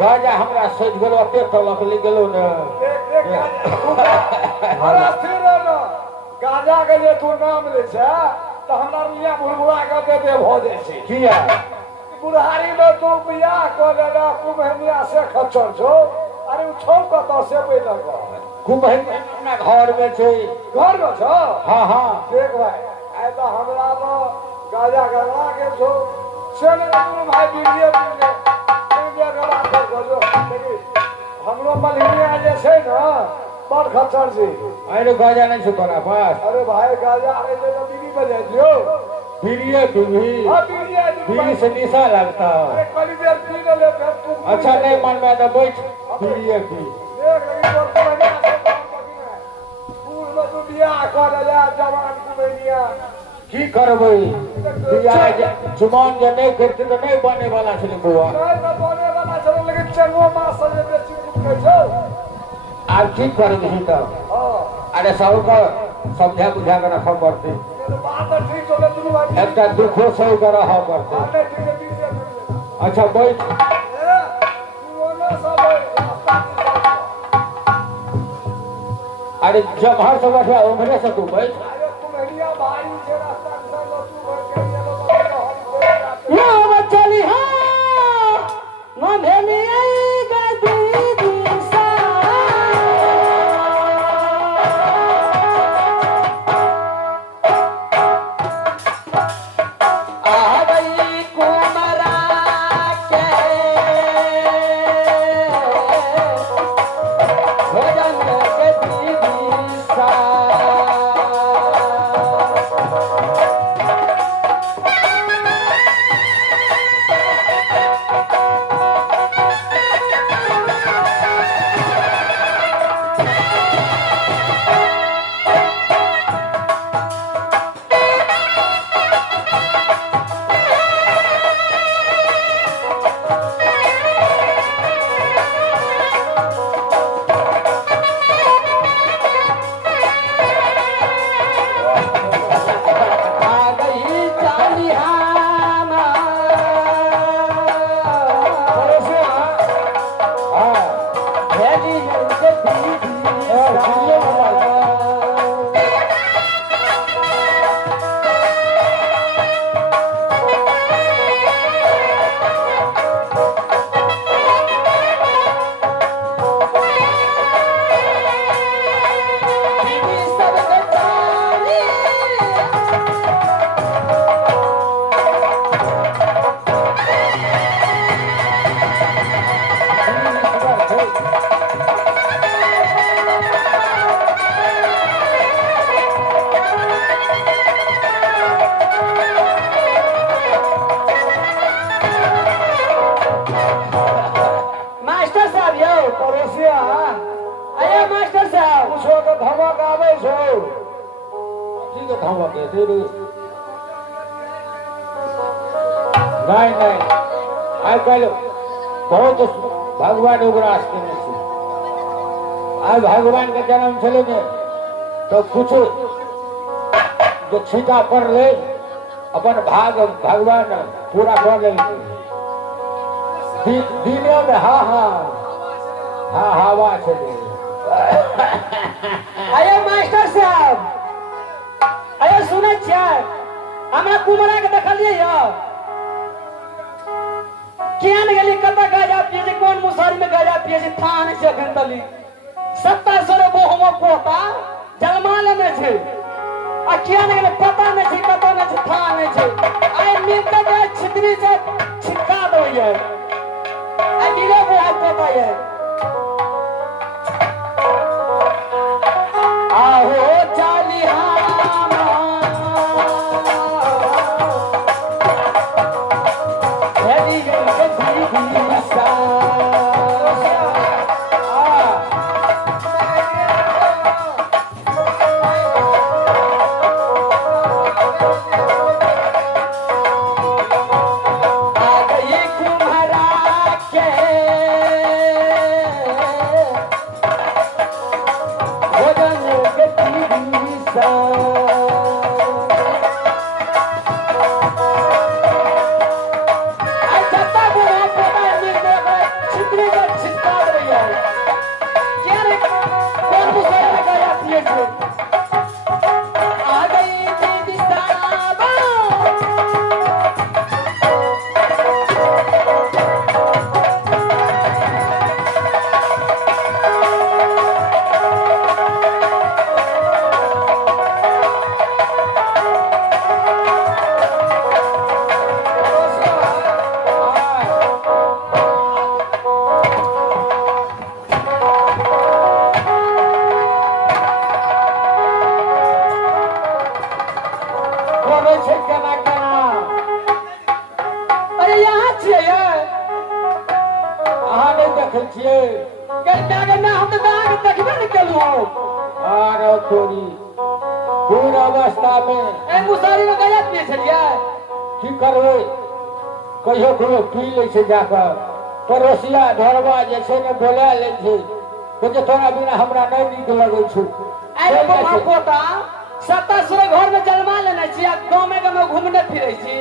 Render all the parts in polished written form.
गाजा हमरा सोच गेलो पे तलक ले गेलो न अरे फिर न गाजा के जे तू नाम ले छ त हमरा मियां बुढ़बुआ के दे भ जाय छै किया बुढ़ारी में तू बियाह क लेला कुम्हनिया से खच्चर छो अरे उ छौ कत से पैदा कर कुम्हनिया अपना घर में छै घर में छ हां हां देख भाई आइ त हमरा न गाजा गला के छो से न तू भाई बीड़िए बीड़िए गला के गजो हमरो मलहिया जे छै न बड़ खच्चर छै अरे गाजा नहीं छै तोरा पास अरे भाई गाजा आए तो बीड़ी बजा दियो बीड़िए पीबी हां बीड़ी बीड़ी से निशा लगता अरे कली देर पी ले फिर तू अच्छा नहीं मन में तो बैठ बीड़िए पी देख रही तोर कुम्हनिया से फूल में तू बियाह कर ले जवान कुम्हनिया की करबै बियाह जुमान जे नहीं करते तो नहीं बने वाला छले बुआ नहीं तो बने वाला छले लेकिन चंगो मास से बेची के छौ आब की करबही तब हां अरे सबको समझा बुझा कर रखा पड़ते बात ठीक चले तू भाई एकटा दुखो सह कर रहा पड़ते अरे ठीक है ठीक है अच्छा बैठ तू ना सब अरे जब हर सब बैठा उमरे से तू बैठ अरे कुम्हनिया भाई से रास्ता से तू भर के ये लोग ना चली हां ना भेली गदी दिशा आ गई कुमरा के भजन गदी दिशा नहीं आई कल बहुत भगवान उग्रास के आज भगवान का जन्म चले ने तो कुछ जो छीटा पड़ ले अपन भाग भगवान पूरा कर ले दिनों में हाँ हाँ हाँ हवा चले अरे मास्टर साहब अरे सुने हमरा कुमरा के देखलिए केहन गेली कत गाजा पिए छै कोन मुसारी में गाजा पिए छै थान छै अखन तली 70 बोहमा पोता जलमा लेने छै आ केहन गेली पता नहीं छै कत नहीं छै थान नहीं छै आइ नींद के छितरी से छिटका दोइए आ गिरे बुआ पोता है आहो चालिहा तोरी पूर्ण अवस्था में ए मुसारी में गया पिए छलिए की करबै कहियो कहियो पी लै छै जाकर पड़ोसिया घरवा जे छै ने बोला लै छै जे तोरा बिना हमरा नहीं नीक लगै छौ अरे बाबा पोता सत्ता सुर घर में जलमा लेने छी आ गांव में घूमने फिरै छी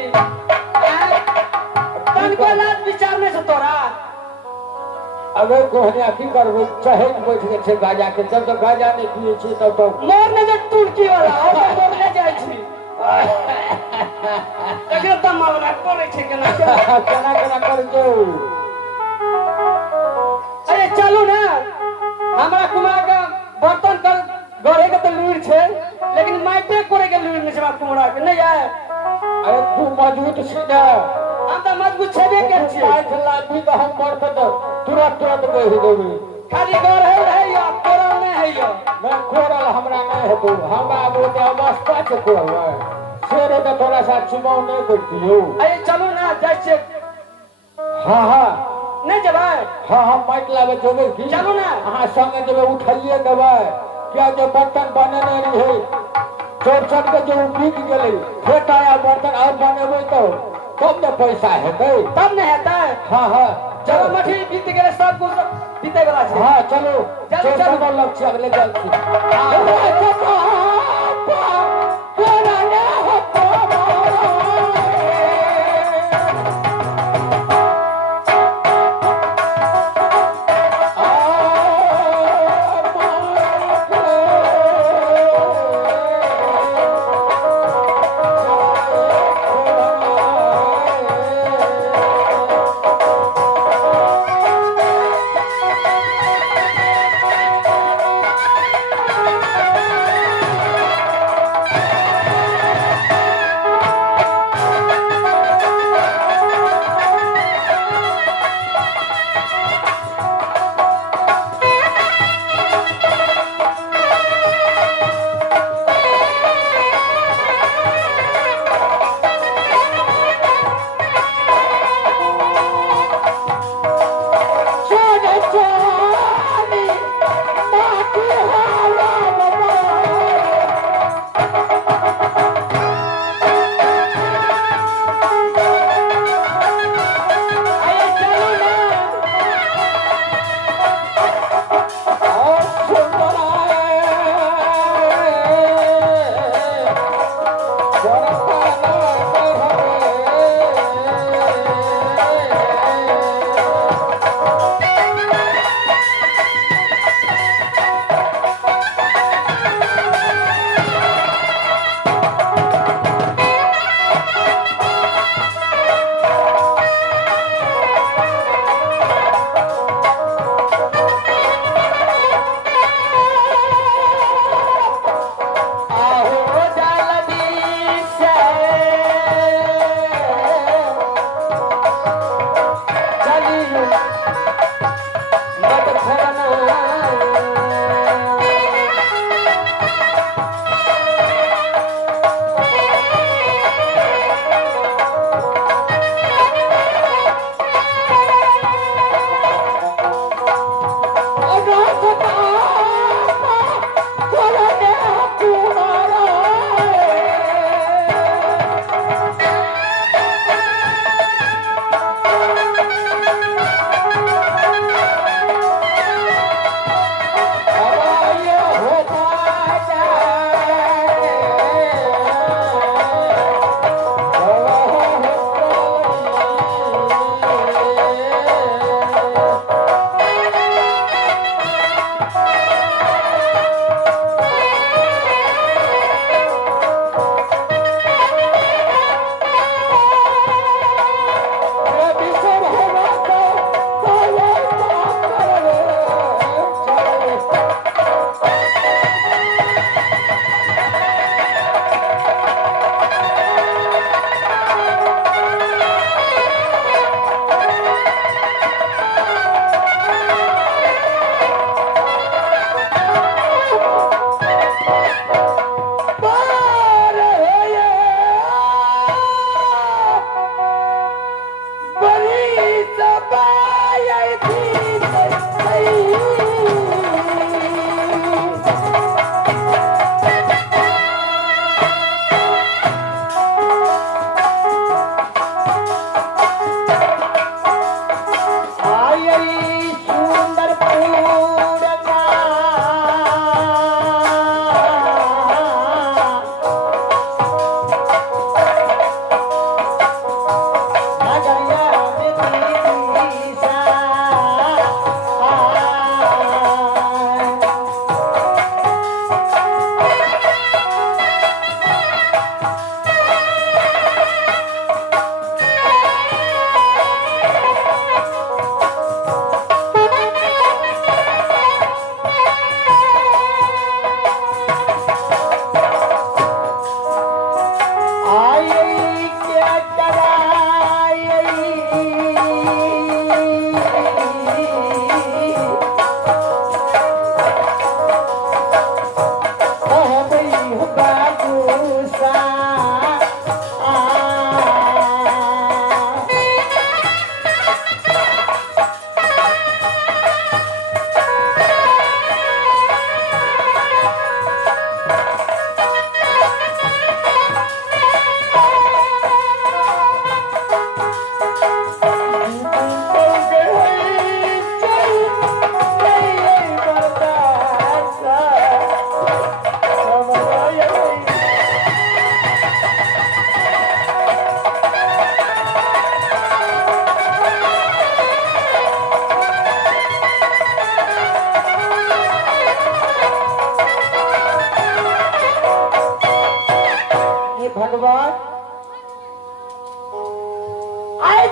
तनिको लाज विचार नहीं से तोरा अगर कोहनिया की करबै चहट बैठ गेल छै गाजा के जब तक गाजा नहीं पिए छी तब तक मोर ने जे टुलकी वाला ओ बोलने जाइ छी देखियो त मावना करे छै केना केना केना कर जो अरे चलू ना हमरा कुमार का बर्तन कर गरे के तो लूर छै लेकिन माइटे करे के लूर नहीं छै कुमार के नहीं है अरे तू मजबूत छी ना हम तो मजबूत छेबे कर छी पाँच लाठी तो हम बर्तन तुरंत तुरंत कह देबै खाली घर है या कोरल नहीं है या मैं कोरल हमरा नहीं हेतौ हमरा बोलते अवस्था के कोरल शेर के थोड़ा सा चुमाव नहीं करती हो अरे चलू ना जाइ छै हाँ हाँ नहीं जबै हाँ हम माइट लाबे जेबै की चलू ना अहाँ संगे जेबै उठलिए देबै क्या जो बर्तन बनेने रही चौरचन के जो बिक गेलै फेट आया बर्तन और बनेबै तो तब ने पैसा हेतै तब नहीं हेतै हाँ हाँ चलो मछली बीत गेले सब कुछ बीते वाला छै हाँ चलो चलो, चलो। चलो लक्ष्य अगले गल छी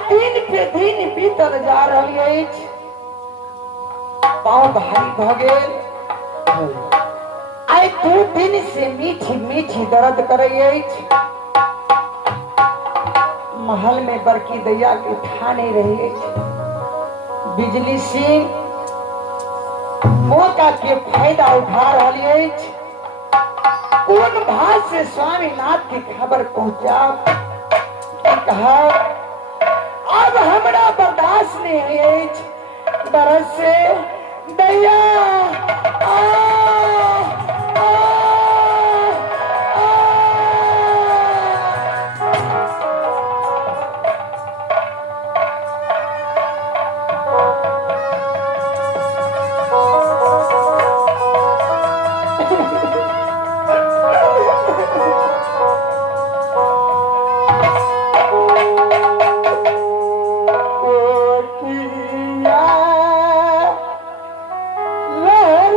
दिन पे दिन बीतल जा रही अछि, पाँव भारी भ गेल। आइ 2 दिन से मीठी मीठी दर्द करई अछि। महल में बड़की दैया के ठाने रही अछि। बिजली सिंह मौका के फायदा उठा रही अछि। कौन भाग से स्वामीनाथ की खबर पहुंचा, कहा अब हमरा बर्दाश्त नहीं है। दर्द से दैया आ, आ, आ, कोटिया लहर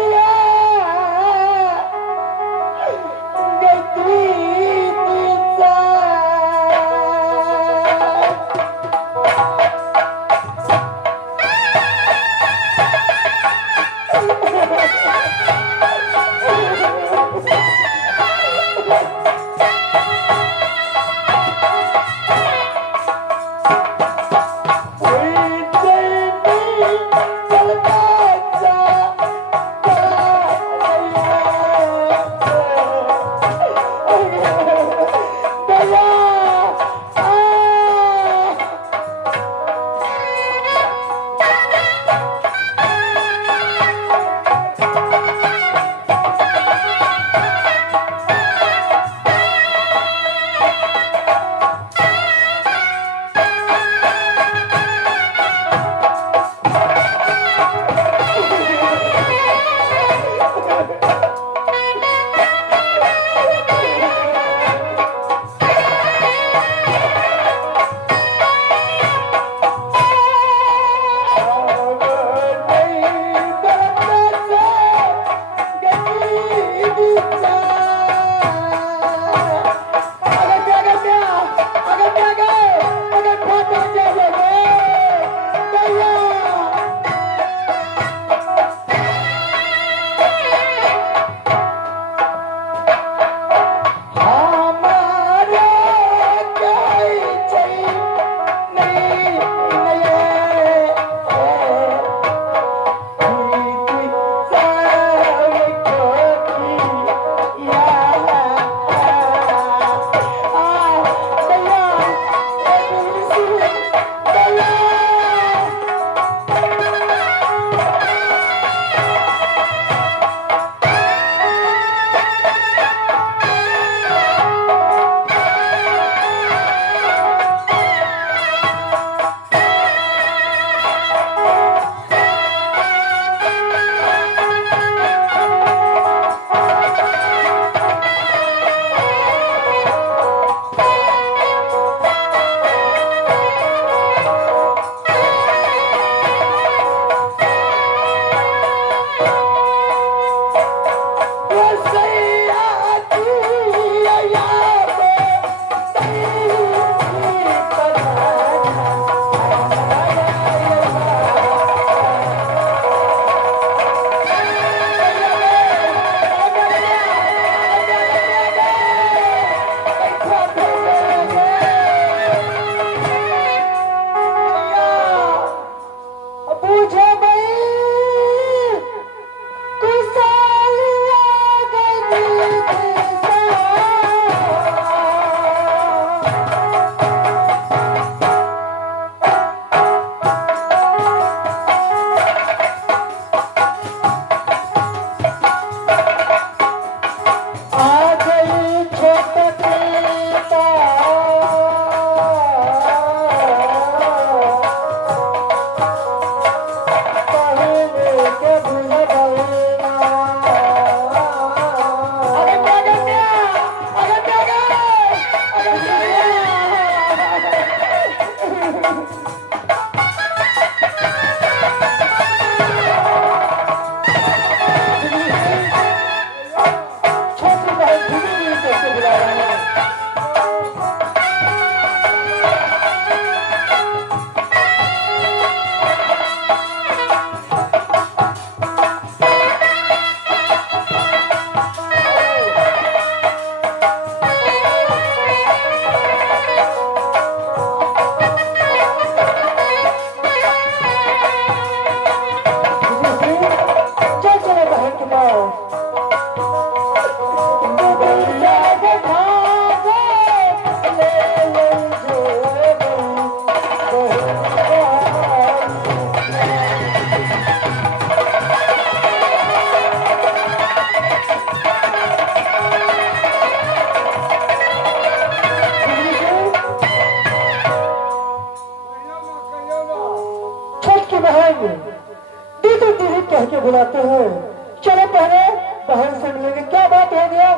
बहन से मिलेंगे, क्या बात हो गया?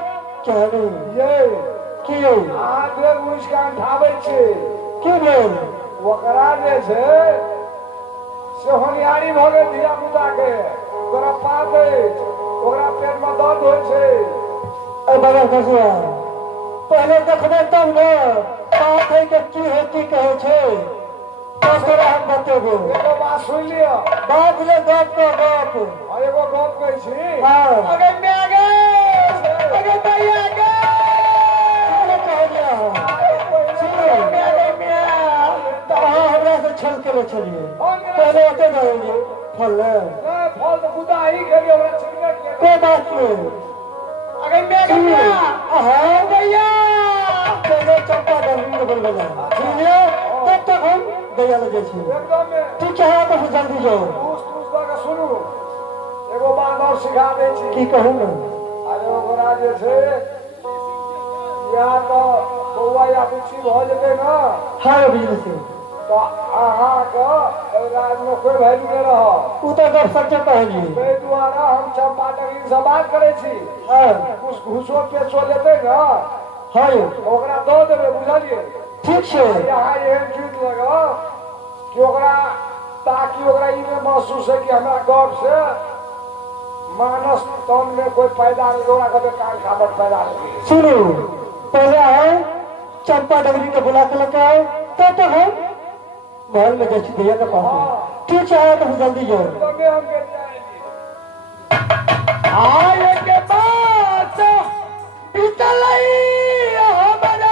क्या नहीं ये क्यों हाथ में मुस्कान ठाबै छे क्यों बोल? ओकरा जे छै से होनियारी भ गेल धिया पुता के ओकरा पात अछि ओकरा पेट में दर्द होइ छै अरे बाबा कसुआ पहले देखबे तब ने बात है कि की है की कहे छे तोरा हम बतेबो। एगो बात सुन लिअ बात ले गप को गप। और एगो गप कहै छी हाँ अगे मैं आगे अगे मैं आगे क्या कह दिया? कहाँ हमरा से छल के ले चलिए पहले ओते जाएंगे फल ले फल तो खुदा ही खेलिए ओकरा छिड़के के कोई बात नहीं। अगे मैं आगे हाँ भैया चलो चप्पा दर्जन के बोल बजा सुनिए तब तक हम गया लगे छी। एकदम में तू चाहे तो जल्दी जाओ। उस का सुनू एगो बात और सिखा दै छी की कहूँ ना अरे ओकरा जे छै या तो बौआ या बुच्ची भ जेतै ना हाँ बिजली से तो अहाँके राजमे कोई वैल्यू नहीं रह उ तो गप सच्चे कहलिए। ताहि दुआरे हम चंपा टकरी से बात करै छी हाँ कुछ घूसो पेचो लेतै ना हाँ ओकरा दऽ देबै बुझलियै ठीक छै। यहाँ एहन चीज लगाओ कि ओकरा ताकि ओकरा ई में महसूस है कि हमरा गप से मानस तन में कोई पैदा नहीं ओकरा कभी कान खाबत पैदा नहीं सुनो पहले आओ चंपा डगरी के बुला के लेके आओ तब तक हम महल में जैसी भैया के पास में। ठीक है आया तो जल्दी जाओ। तबे हम के जाएंगे आए के बाद पितलई हमरा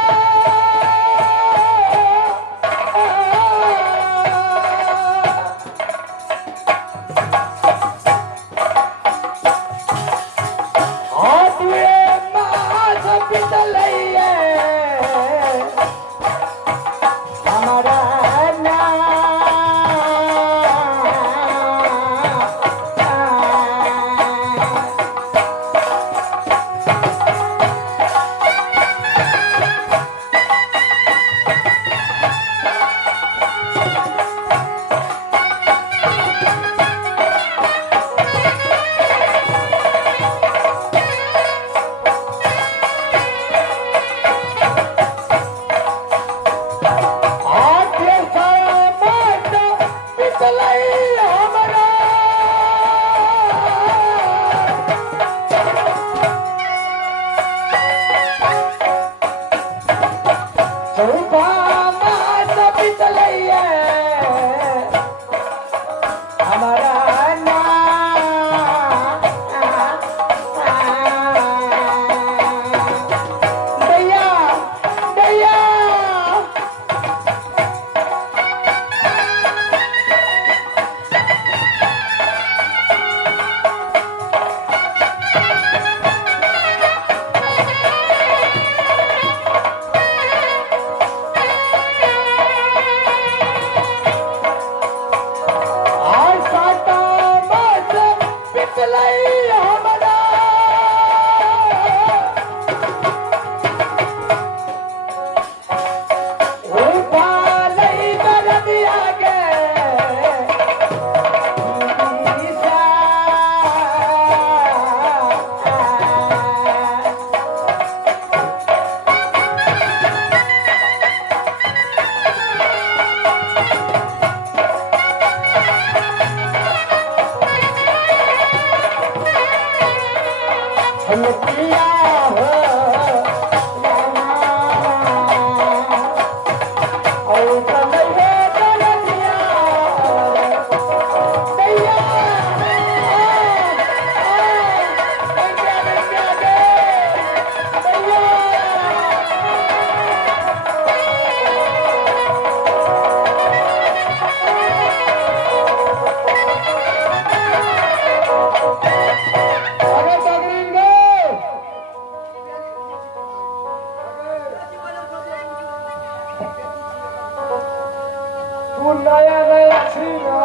तू नया नया छी ना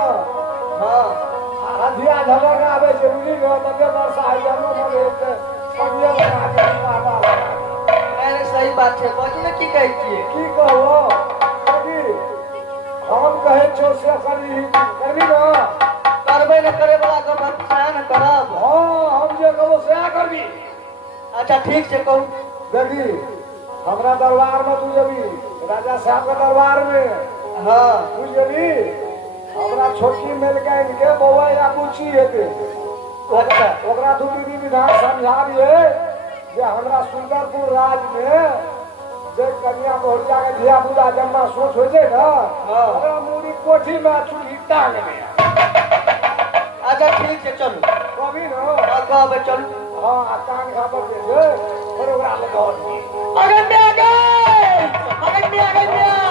हाँ अधिया झलक आवे छै बुझली ना तबे वर्षा है जन्म भले ते सबिया बना के बाबा अरे सही बात है बाकी की कहै छियै की कहबो अभी हम कहे छो से करबी ना करबे न करे वाला गप सएह न करब हाँ हम जे कहबो सएह अच्छा ठीक से कहू। देखी हमरा दरबार में तू जबी राजा साहब के दरबार में हाँ तू जबी हमरा छोटकी मिल के इनके बउआ या पूछी हेते अच्छा ओकरा तू विधि विधान समझा दिए जे हमरा सुंदरपुर राज में जे कन्या बहुरिया के धिया पुता जन्मा सोच हो जाए ना हाँ। ओकरा मूड़ी कोठी में चूल्ही टांग में अच्छा ठीक से चलू। कभी ना हाँ कहबे चलू। हाँ आ टांग खापर के छै और ओकरा लगाओ अगन में आ गए, अगन में आ गए।